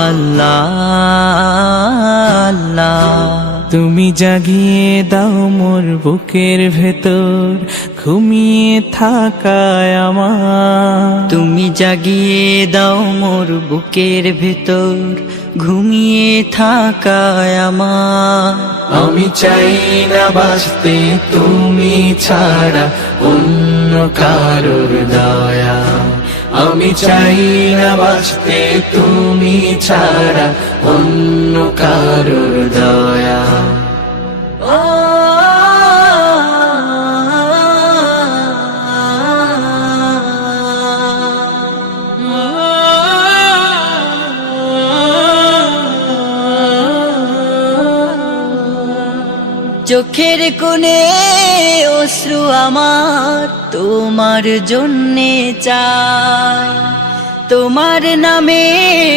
আল্লাহ আল্লাহ। তুমি জাগিয়ে দাও মোর বুকের ভেতর ঘুমিয়ে থাকায় আমার, তুমি জাগিয়ে দাও মোর বুকের ভেতর ঘুমিয়ে থাকায় আমার। আমি চাই না বাঁচতে তুমি ছাড়া অন্য কারোর দয়া, আমি চাই না বাঁচতে তুমি ছাড়া অন্য কারোর দয়া। চোখের কোণে অশ্রু আমার তোমার জন্যে চাই, তোমার নামের